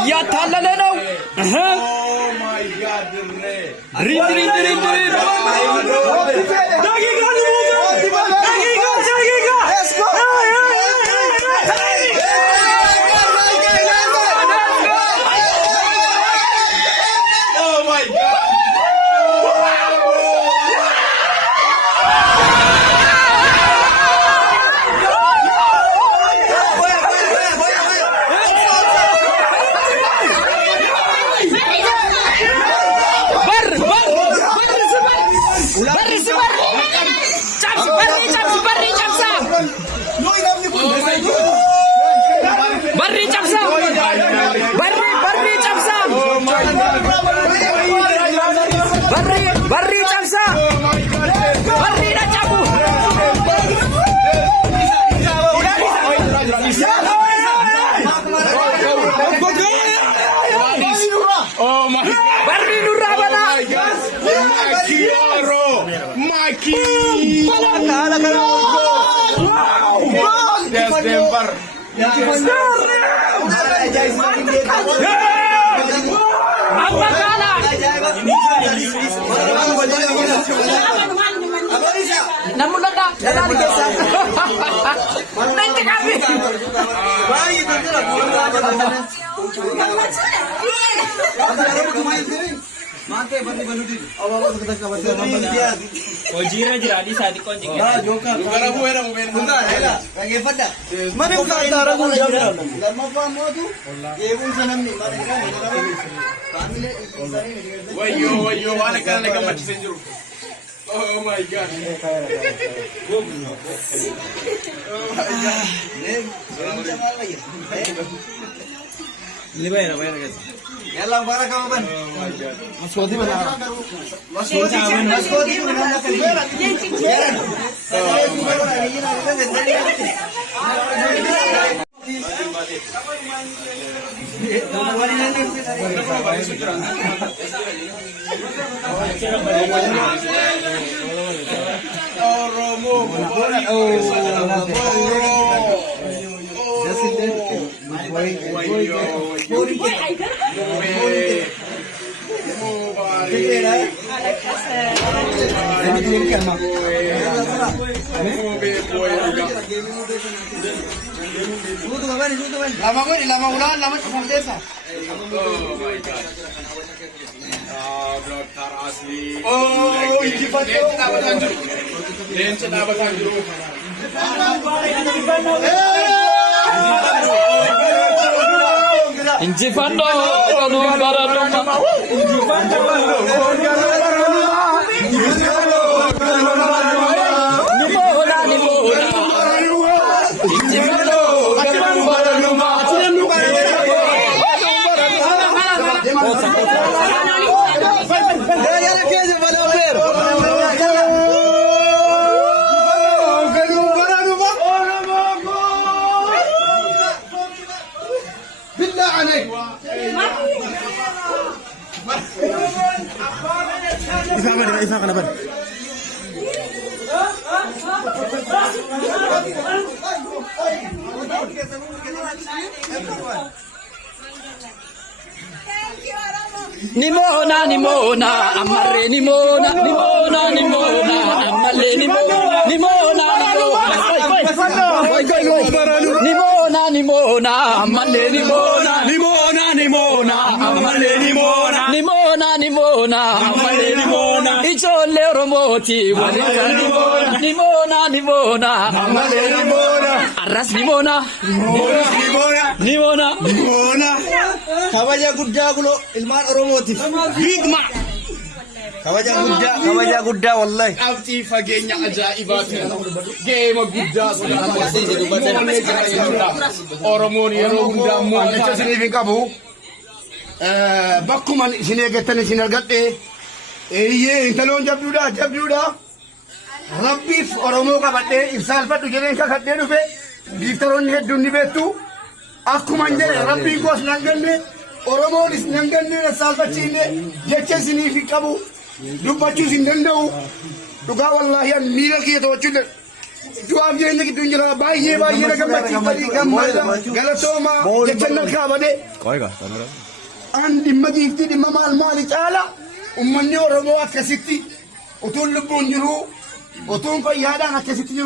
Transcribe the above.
እያታለለ ነው። Hojii jira di saat ikon juga. Gara buera mo ben. Lagi pada. Mane ka tara ko jabra. Lama pa mo tu. Egun sanam ni. Wayo wala ka na ka mati senjuru. Oh my god. Oh my god. Ini bayar guys. Yalang para kamu ban. Maswati bana. Maswati bana kali. Lama ulan, lama cuma desa. Oh my god. Dokter asli. Oh, ini patut apa kanjur? Lencet apa kanjur? Injifando kalau para rumah. Isa ka na ba? Nimona, amare nimona, amale nimona, amale nimona, ijolle oromoti, nimona, amale nimona, arras nimona. Kabaja guddaa kulo ilmaan Oromootiif. Bigma. Kabaja guddaa wallahi. Abtii fageenya ajaa'ibaati. Geema guddaa Oromoon yeroo hundaa mo'acha isiniif hin qabu. Bakkuma isin eeggattan isin argadhe. Eeyyee intaloon jabduudha. Rabbiif Oromoo qabadhee ibsaalfadhu jedheen kakadhee dhufe. Giiftaroonni hedduun ni beektu. Akkuma hin jedhe rabbiin koos nan ganne. Oromoonis nan ganne saalfachiine jecha isiniif hin qabu. Dubbachuus hin danda'u. Dhugaa wallaahi miira kiyya to'achuu du'aaf jireenya gidduu jira baay'ee baay'ee na gammachiifadhi gammada galatooma jechan harkaa badee an dhimma giiftii dhimma maali caala ummanni Oromoo akkasitti utuun lubbuun jiru utuun fayyaadhaan akkasitti jiru.